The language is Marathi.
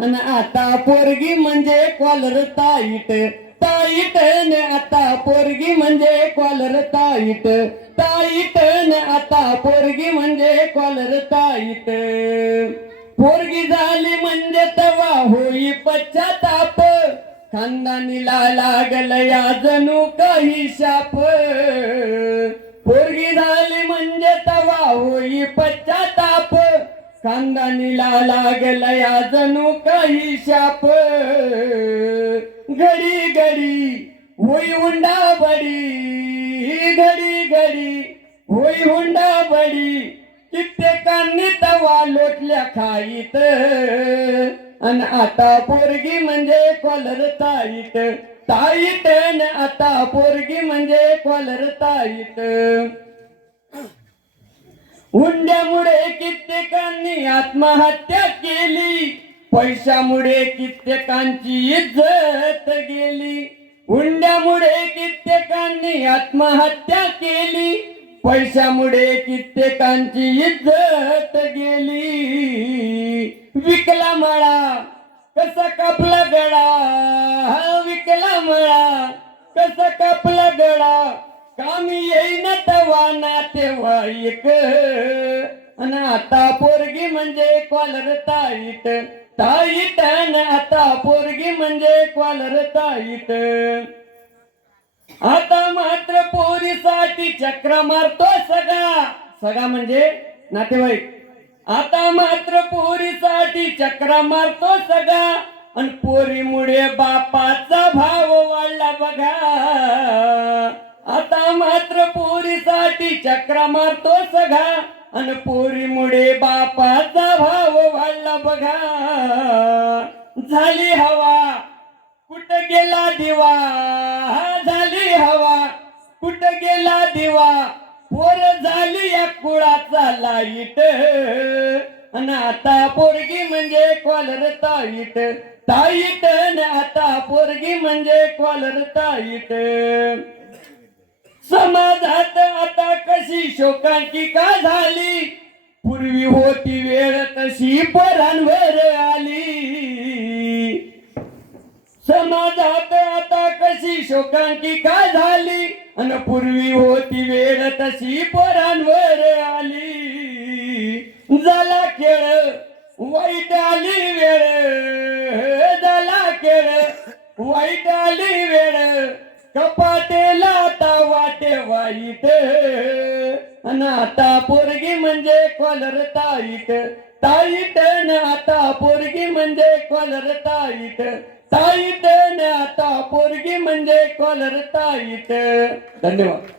आणि आता पोरगी म्हणजे कॉलर ताईट. ताईट न आता पोरगी म्हणजे कॉलर ताईट. ताईट न आता पोरगी म्हणजे कॉलर ताईट. पोरगी झाली म्हणजे तवा होई पश्चाताप. खानदानीला लागल या जणू काही शाप. खानदानीला लागलया जणू काही शाप. घडी घडी होई हुंडा बडी. घडी घडी होई हुंडा बडी. कित्येकांनी तवा लोटल्या खाईत. अन आता पोरगी म्हणजे कॉलर ताईत. ताईत न आता पोरगी म्हणजे कॉलर ताईत. हुंड्यामुळे कित्येकांनी आत्महत्या केली. पैशामुळे कित्येकांची इज्जत गेली. हुंड्यामुळे कित्येकांनी आत्महत्या केली. पैशामुळे कित्येकांची इज्जत गेली. विकला मळा कसा कापला गळा? हा विकला मळा कसा कापला गळा? कामी नातेवाईक अन आता पोरगी म्हणजे क्वालर ताईत ताईत अन आता पोरगी म्हणजे क्वालर ताईत आता मात्र पोरीसाठी चक्र मारतो सगळा. सगळा म्हणजे नातेवाईक. आता मात्र पोरीसाठी चक्र मारतो सगळा. आणि पोरीमुळे बापाचा भाव वाढला बघा. मात्र पोरीसाठी चक्र मारतो सगळा आणि पोरीमुळे बापाचा भाव वाढला बघा. झाली हवा कुठं गेला दिवा? हा झाली हवा कुठं गेला दिवा? पोर झाली या कुळाचा लाइट. अन आता पोरगी म्हणजे कॉलर ताईट. ताईट न आता पोरगी म्हणजे कॉलर ताईट. समाजात आता कशी शोकांकी का झाली? पूर्वी होती वेळ तशी परांवर आली. समाजात आता कशी शोकांकी काय झाली? आणि पूर्वी होती वेळ तशी परांवर आली. झाला खेळ वाईट आली वेळ. झाला खेळ वाईट आली वेळ. कपाटेला वाईट. नाता आता पोरगी म्हणजे कॉलर ताईट ताईट न आता पोरगी म्हणजे कॉलर ताईट ताईट न आता पोरगी म्हणजे कॉलर ताईट धन्यवाद.